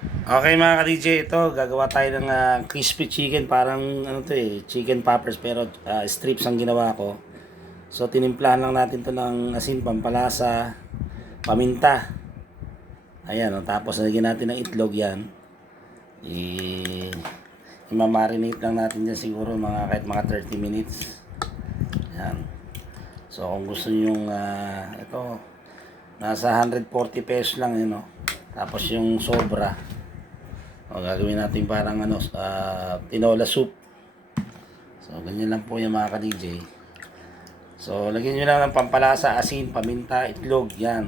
Okay mga ka-DJ, ito gagawa tayo ng crispy chicken, parang ano to chicken poppers pero strips ang ginawa ko. So tinimplahan lang natin to ng asin, pampalasa, paminta. Ayan, tapos lagyan natin ng itlog yan. I-marinate lang natin dyan siguro kahit mga 30 minutes. Ayan. So kung gusto niyo ito, nasa 140 pesos lang yun, no? Tapos yung sobra, gagawin natin parang tinola soup. So, ganyan lang po yung mga ka-DJ. So, lagyan nyo lang ng pampalasa, asin, paminta, itlog, yan.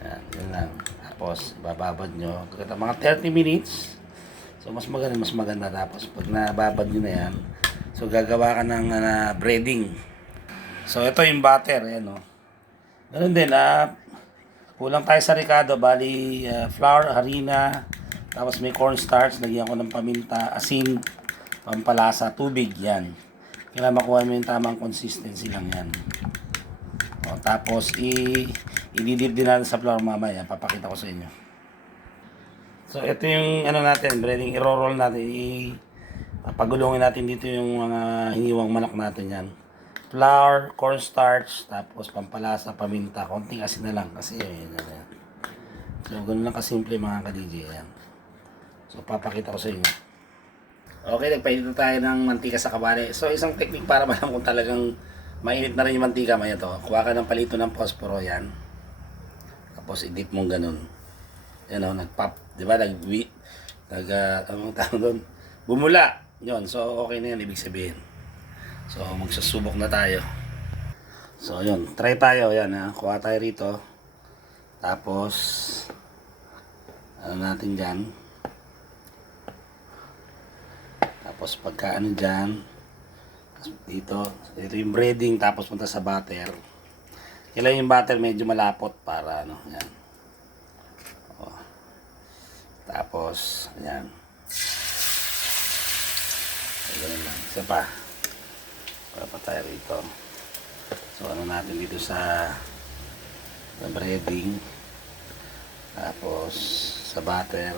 Yan lang. Tapos, bababad nyo. Mga 30 minutes. So, mas maganda. Tapos, pag nababad nyo na yan, so, gagawa ka ng breading. So, ito yung butter, yan o. Ganun din, kulang tayo sa ricado, bali, flour, harina, tapos may cornstarch, lagyan ko ng paminta, asin, pampalasa, tubig, yan. Kailangan makuha mo yung tamang consistency lang yan. O, tapos, i-dip din natin sa flour mamaya, papakita ko sa inyo. So, ito yung natin, breading, i-roll natin, pagulungin natin dito yung mga hiniwang manok natin yan. Flour, cornstarch, tapos pampalasa, paminta, konting asin na lang kasi yan. So, ganun lang kasimple mga ka-DJ yan. So, papakita ko sa inyo. Okay, nagpainit na tayo ng mantika sa kawali. So, isang technique para malam kung talagang mainit na rin yung mantika, maya to. Kuha ka ng palito ng posporo, yan. Tapos, i-dip mong ganun. Yan o, nag-pop. Diba? Anong tawag doon? Bumula. Yun, so okay na yan, ibig sabihin. So, magsasubok na tayo. So, yun. Try tayo. Yan, ha. Kuha tayo rito. Tapos, natin dyan. Tapos pagka dyan, dito yung breading, tapos punta sa butter. Kailangan yung butter medyo malapot para yan. O. Tapos, ayan. Ganun lang. Isa pa. Para pa tayo rito. So, natin dito sa breading. Tapos, sa butter.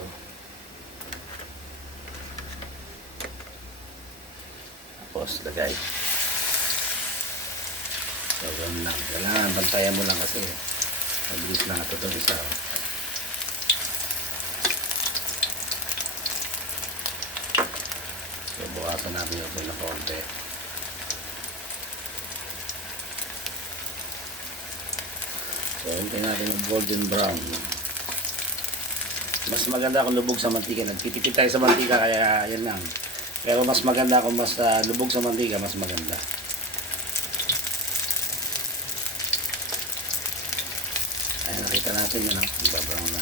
Tapos lagay. So, ganun lang. Kailangan bantayan mo lang kasi mabilis lang ito isa. So, bukasan natin ito na konti. So, hintay natin yung golden brown. Mas maganda kung lubog sa mantika. Nagtitipid tayo sa mantika kaya yan lang. Pero mas maganda kung mas lubog sa mantika, mas maganda. Ayan, nakita natin yun, ibabrown na.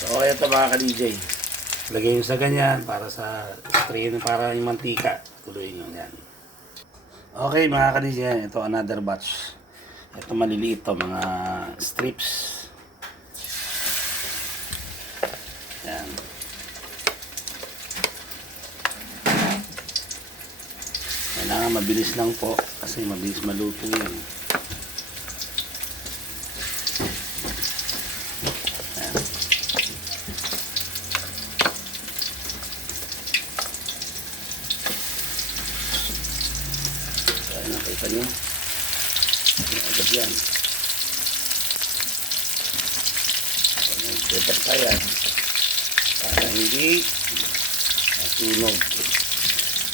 So, okay ito mga ka-DJ. Lagay nyo sa ganyan para sa strain, para yung mantika. Tuloy nyo yan. Okay mga ka-DJ, ito another batch. Ito maliliit to, mga strips. Yan. Kailangan mabilis lang po kasi mabilis maluto yun. Yan. So, nakita nyo. Agad yan. So, nag-prepare tayo para hindi masunog.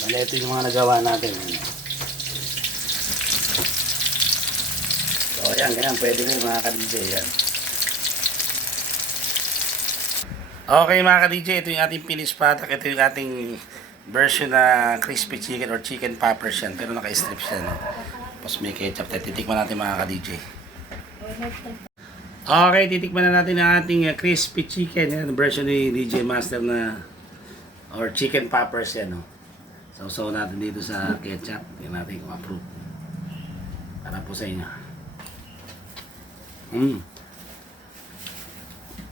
Wala, ito yung mga nagawa natin. So, ayan, ganyan. Pwede rin mga ka-DJ yan. Okay mga ka-DJ, ito yung ating finished product. Ito yung ating version na crispy chicken or chicken poppers yan. Pero naka-strip siya, no? Tapos may ketchup. Titikman natin mga ka-DJ. Okay, titikman na natin ang ating crispy chicken. Yan, version ni DJ Master na or chicken poppers yan, no? Sausaw natin dito sa ketchup. Tingnan natin kung approve. Para po sa inyo.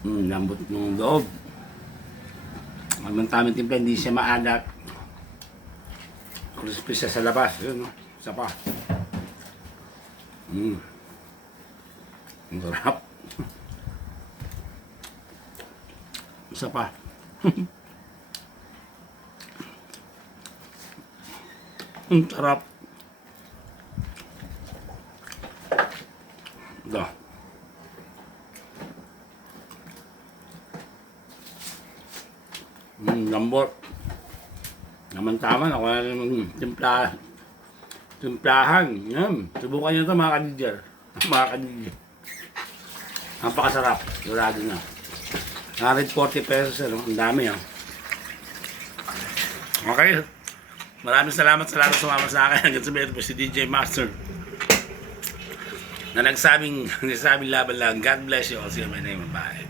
Lambot ng loob. Ang tamang timpla, hindi siya maalat. Crispy siya sa labas. Yun, no? Isa pa. Ang sarap. Isa pa. Ang sarap. Ito. Lambot. Naman-taman ako na yung timplahan. Yan. Subukan nyo ito mga kaniger. Mga kaniger. Napakasarap. Durado na. 140 pesos. Ano? Ang dami. Oh. Okay. Maraming salamat sa lahat na sumama sa akin. Hanggang sabihin po si DJ Master. Na nagsabing laban lang. God bless you all. See you. My name. Bye.